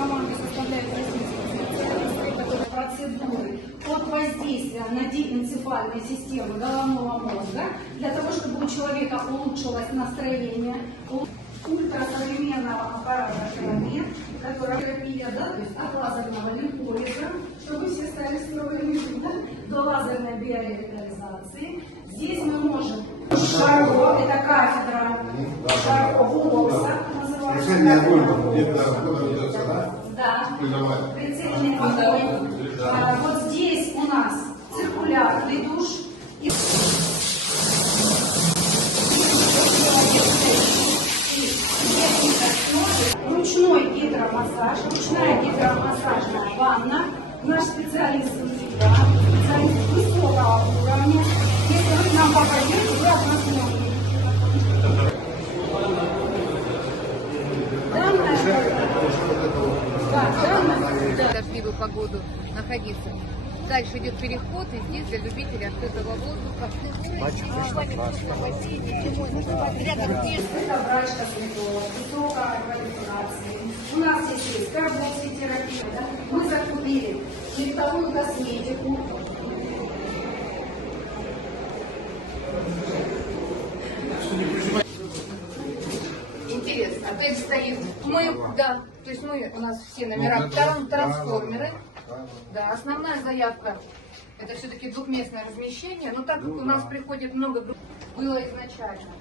команду составляют специалисты, которые процедуры под воздействием на диэнцефальную систему головного мозга, для того, чтобы у человека улучшилось настроение, ультрасовременного аппарата КМ, которая терапия, да, то есть от лазерного лимфолиза, чтобы все стали стройными, да, до лазерной биоревитализации. Здесь мы можем Шарко, это кафедра Шарко Волокса, называется. Да, прицельный огонь. Вот здесь у нас циркулярный душ. Ручной гидромассаж, ручная гидромассажная ванна. Наш специалист всегда, специалист высокого уровня. Если вы к нам попадете, вы от нас можете. Дождливую погоду находиться. Дальше идет переход, и здесь для любителей открытого воздуха. Это врач косметолог, высокой квалификации. У нас здесь есть карбокситерапия, да? Мы закупили лифтовую косметику. Интересно. То есть стоит. То есть у нас все номера трансформеры. Да, основная заявка это все-таки двухместное размещение, но так как у нас приходит много групп, было изначально.